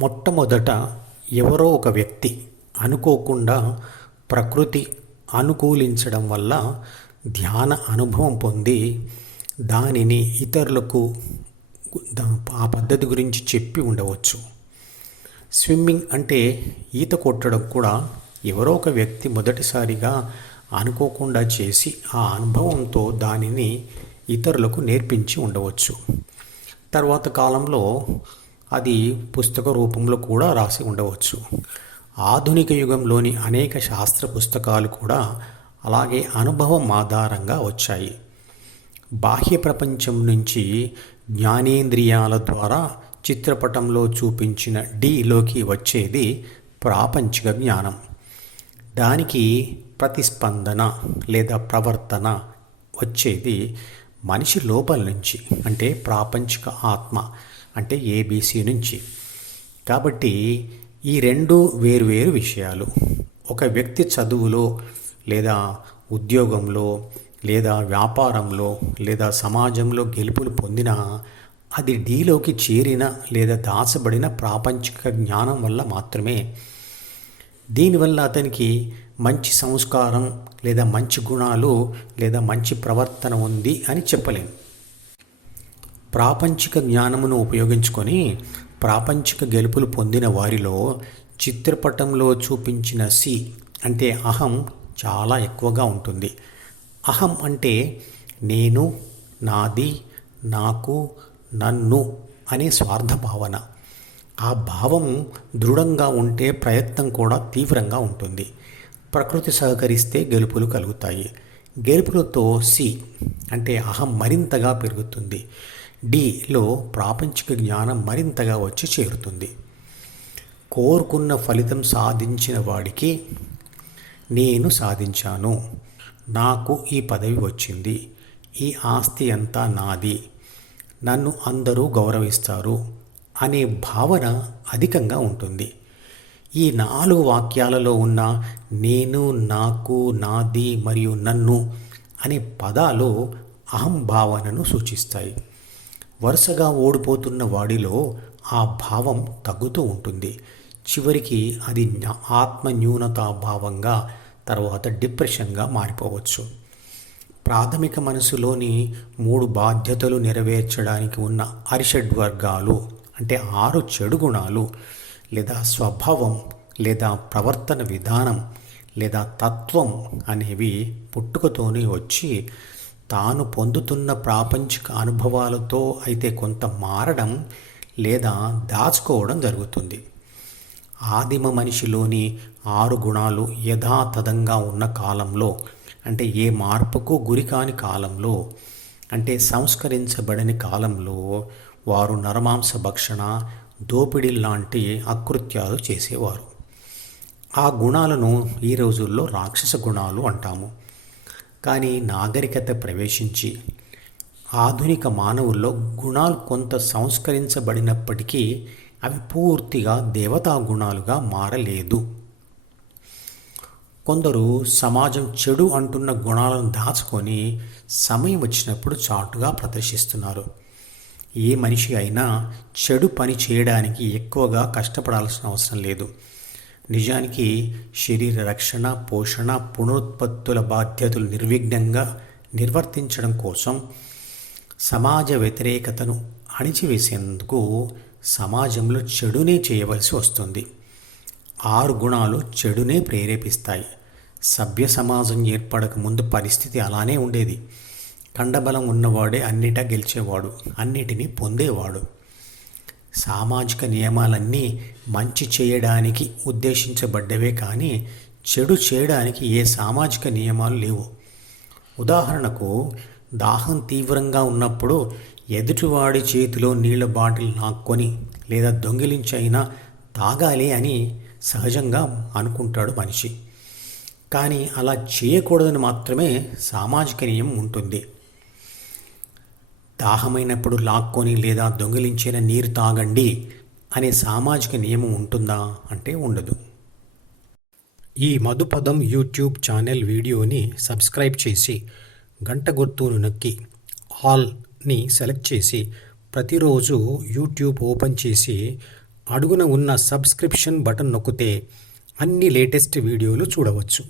మొట్టమొదట ఎవరో ఒక వ్యక్తి అనుకోకుండా ప్రకృతి అనుకూలించడం వల్ల ధ్యాన అనుభవం పొంది దానిని ఇతరులకు ఆ పద్ధతి గురించి చెప్పి ఉండవచ్చు. స్విమ్మింగ్ అంటే ఈత కొట్టడం కూడా ఎవరో ఒక వ్యక్తి మొదటిసారిగా అనుకోకుండా చేసి ఆ అనుభవంతో దానిని ఇతరులకు నేర్పించి ఉండవచ్చు. తర్వాత కాలంలో అది పుస్తక రూపంలో కూడా రాసి ఉండవచ్చు. ఆధునిక యుగంలోని అనేక శాస్త్ర పుస్తకాలు కూడా అలాగే అనుభవం ఆధారంగా వచ్చాయి. బాహ్య ప్రపంచం నుంచి జ్ఞానేంద్రియాల ద్వారా చిత్రపటంలో చూపించిన డీలోకి వచ్చేది ప్రాపంచిక జ్ఞానం. దానికి ప్రతిస్పందన లేదా ప్రవర్తన వచ్చేది మనిషి లోపల నుంచి అంటే ప్రాపంచిక ఆత్మ. అంటే ఏబీసీ నుంచి. కాబట్టి ఈ రెండు వేరువేరు విషయాలు. ఒక వ్యక్తి చదువులో లేదా ఉద్యోగంలో లేదా వ్యాపారంలో లేదా సమాజంలో గెలుపులు పొందినా అది డీలోకి చేరిన లేదా దాచబడిన ప్రాపంచిక జ్ఞానం వల్ల మాత్రమే. దీనివల్ల అతనికి మంచి సంస్కారం లేదా మంచి గుణాలు లేదా మంచి ప్రవర్తన ఉంది అని చెప్పలేము ప్రాపంచిక జ్ఞానమును ఉపయోగించుకొని ప్రాపంచిక గెలుపులు పొందిన వారిలో చిత్రపటంలో చూపించిన సి అంటే అహం చాలా ఎక్కువగా ఉంటుంది. అహం అంటే నేను నాది నాకు నన్ను అనే స్వార్థ భావన. ఆ భావం దృఢంగా ఉంటే ప్రయత్నం కూడా తీవ్రంగా ఉంటుంది. ప్రకృతి సహకరిస్తే గెలుపులు కలుగుతాయి. గెలుపులతో సి అంటే అహం మరింతగా పెరుగుతుంది. డిలో ప్రాపంచిక జ్ఞానం మరింతగా వచ్చి చేరుతుంది. కోరుకున్న ఫలితం సాధించిన వాడికి నేను సాధించాను. నాకు ఈ పదవి వచ్చింది. ఈ ఆస్తి అంతా నాది. నన్ను అందరూ గౌరవిస్తారు అనే భావన అధికంగా ఉంటుంది. ఈ నాలుగు వాక్యాలలో ఉన్న నేను నాకు నాది మరియు నన్ను అనే పదాలు అహం భావనను సూచిస్తాయి. వరుసగా ఓడిపోతున్న వాడిలో ఆ భావం తగ్గుతూ ఉంటుంది. చివరికి అది ఆత్మ న్యూనతా భావంగా తర్వాత డిప్రెషన్గా మారిపోవచ్చు. ప్రాథమిక మనసులోని మూడు బాధ్యతలు నెరవేర్చడానికి ఉన్న అరిషడ్ వర్గాలు అంటే ఆరు చెడు గుణాలు లేదా స్వభావం లేదా ప్రవర్తన విధానం లేదా తత్వం అనేవి పుట్టుకతోనే వచ్చి తాను పొందుతున్న ప్రాపంచిక అనుభవాలతో అయితే కొంత మారడం లేదా దాచుకోవడం జరుగుతుంది. ఆదిమ మనిషిలోని ఆరు గుణాలు యథాతథంగా ఉన్న కాలంలో అంటే ఏ మార్పుకు గురి కాని కాలంలో అంటే సంస్కరించబడని కాలంలో వారు నరమాంస భక్షణ దోపిడీ లాంటి అకృత్యాలు చేసేవారు. ఆ గుణాలను ఈ రోజుల్లో రాక్షస గుణాలు అంటాము. కానీ నాగరికత ప్రవేశించి ఆధునిక మానవుల్లో గుణాలు కొంత సంస్కరించబడినప్పటికీ అవి పూర్తిగా దేవతా గుణాలుగా మారలేదు. కొందరు సమాజం చెడు అంటున్న గుణాలను దాచుకొని సమయం వచ్చినప్పుడు చాటుగా ప్రదర్శిస్తున్నారు. ఏ మనిషి అయినా చెడు పని చేయడానికి ఎక్కువగా కష్టపడాల్సిన అవసరం లేదు. నిజానికి శరీర రక్షణ పోషణ పునరుత్పత్తుల బాధ్యతలు నిర్విఘ్నంగా నిర్వర్తించడం కోసం సమాజ వ్యతిరేకతను అణిచివేసేందుకు సమాజంలో చెడునే చేయవలసి వస్తుంది. ఆరు గుణాలు చెడునే ప్రేరేపిస్తాయి. సభ్య సమాజం ఏర్పడక ముందు పరిస్థితి అలానే ఉండేది. కండబలం ఉన్నవాడే అన్నిటా గెలిచేవాడు అన్నిటినీ పొందేవాడు. సామాజిక నియమాలన్నీ మంచి చేయడానికి ఉద్దేశించబడ్డవే కానీ చెడు చేయడానికి ఏ సామాజిక నియమాలు లేవు. ఉదాహరణకు దాహం తీవ్రంగా ఉన్నప్పుడు ఎదుటివాడి చేతిలో నీళ్ళ బాటిల్ నాక్కొని లేదా దొంగిలించైనా తాగాలి అని సహజంగా అనుకుంటాడు మనిషి. కానీ అలా చేయకూడదని మాత్రమే సామాజిక నియమం ఉంటుంది. దాహమైనప్పుడు లాక్కొని లేదా దొంగిలించిన నీరు తాగండి అనే సామాజిక నియమం ఉంటుందా అంటే ఉండదు. ఈ మధుపదం యూట్యూబ్ ఛానల్ వీడియోని సబ్స్క్రైబ్ చేసి గంట గుర్తును నొక్కి ఆల్ని సెలెక్ట్ చేసి ప్రతిరోజు యూట్యూబ్ ఓపెన్ చేసి అడుగున ఉన్న సబ్స్క్రిప్షన్ బటన్ నొక్కితే అన్ని లేటెస్ట్ వీడియోలు చూడవచ్చు.